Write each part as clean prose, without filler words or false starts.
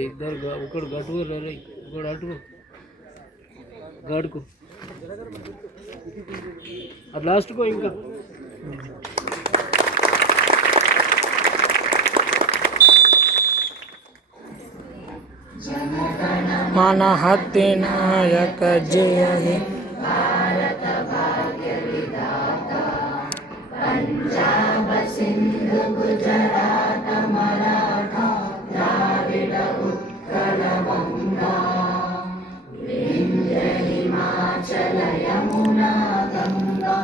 इधर ఒకడు గట్టుకో రే ఒకడు అట్టుకో గాడుకో అది లాస్ట్కో ఇంకా మన హత్తి నాయక జయ హే భారత భాగ్య విధాత పంజాబ సింధు గుజరాత మరాఠా ద్రావిడ ఉత్కళ గంగా వింధ్య హిమాచల యమునా గంగా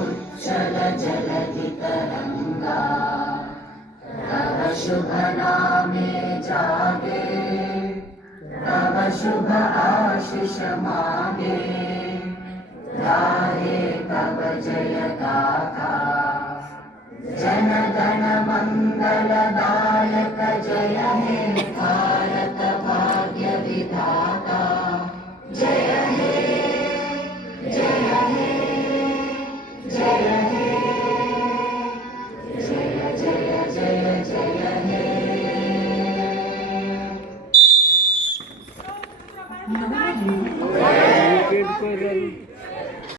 ఉచ్చల జలధి तरंगा तव शुभ नामे जागे तव शुभ आशीष मागे गाहे तव जय गाथा जन गण मंगल दायक जय हे भारत भाग्य विधाता जय हे जय हे जय हे जय जय जय जय हे Good.